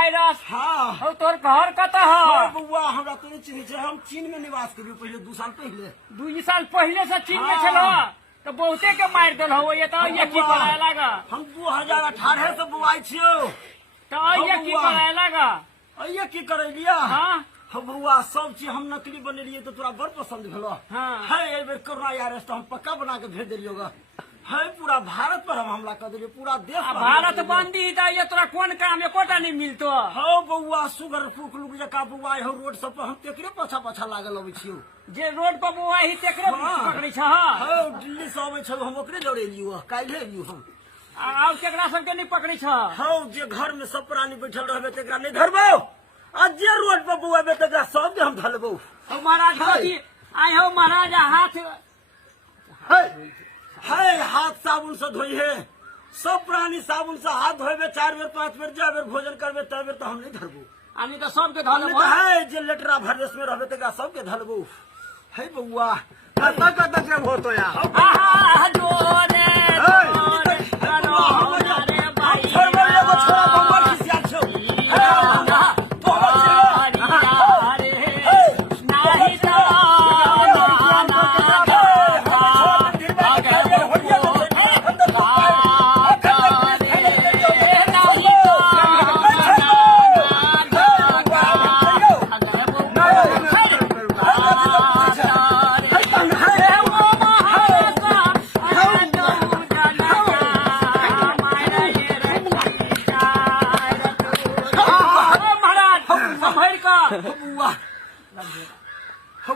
Virus. हाँ हो तोर घर कता है? बउआ हमरा तो नहीं चिन्ह छे, हम चीन में निवास करियो पहले 2 साल पहले। 2 साल पहले से चीन में हाँ। चलो तो बहुते के मार दल हो ये तो ये की कराए लगा। हम 2018 से बुआई छियो तो ये की कराए लगा। अइया की करे लिया। हाँ हम बउआ सब चीज हम नकली बनेलिए तो तोरा बड़ पसंद भेलो। हाँ। है ए बेर कोरोना यार तो हम पक्का बना के भेज दिलियोगा। है पूरा भारत पर हम हमला कर दिलियो, पूरा देश पर भारत बंदी तो ये तोरा कौन काम एकोटा नहीं मिलतो। हो बउआ सुगर फूक लुक जका बउआ हो रोड सब पर हम तेकरे पाछा पाछा लागल अबै छियो। जे रोड पर बुआ ही तेकरे पकड़ी छ। हो दिल्ली से अबै छौ हम ओकरे जोड़े लियो, काल्हे लियो हम। आउ केकरा सबके नहीं पकड़ी छ। हो जे घर में सब प्राणी बैठल रहबे तेकरा नहीं धरबो, आ जे रोड पर बुआबे तेकरा सब के हम धरबो। हो महाराज कथी आइ हो महाराज हाथ है हाथ साबुन से धोई है, सब प्राणी साबुन से हाथ धोबे 4 बेर 5 बेर, जा बेर भोजन करबे तब बेर तो हम नहीं धरबो। आनी तो सबके हमने धरबो। तो है जे लेटरा भरदेश में रहबे तेकरा सबके धरबो। है बउआ कत कत के होतो यार। आहा जोरे जोरे करो हमारे भाई। छोड़बो एगो छोरा बम्बर खिसिया छौ। नहीं तो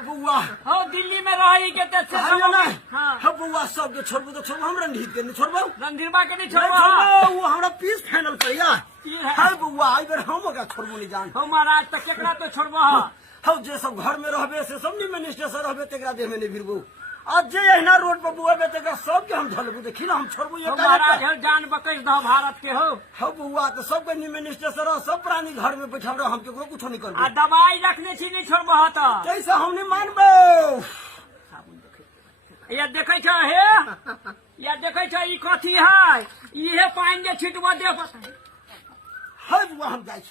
बउआ हो दिल्ली में रही के ते से है ना। हां हो बउआ सब के छोड़बो तो छोड़बो, हम रणधीर के नहीं छोड़बो। रणधीरबा के नहीं नहीं छोड़बो। छोड़बो, वो हमरा पीस फाइनल करिया। की है? है बउआ आई बेर हम ओकरा छोड़बो नहीं जान। हो महाराज तो केकरा तो छोड़बो। हम जे सब घर में रहबे से सब नहीं मिनिस्टर से रहबे तेकरा देह में नहीं भिरबो, आज जे एहना रोड पर बुआबे तेकरा सब के हम धलबो। देखी ना हम छोड़बो ये हो महाराज हो जान बकैस दो भारत के हो। हो बउआ तो सब के नहीं मिनिस्टर से रह, सब प्राणी घर में बैठल रह, हम केकरो कुछो नहीं आ करबो। दवाई रखने छी नहीं छोड़बो हो तो। कैसे हम नहीं मानबो। ये देखे छ हे ये देखे छ ई कथी है, इहे पानी जे छिटबो दे। है बउआ हम जाय छ।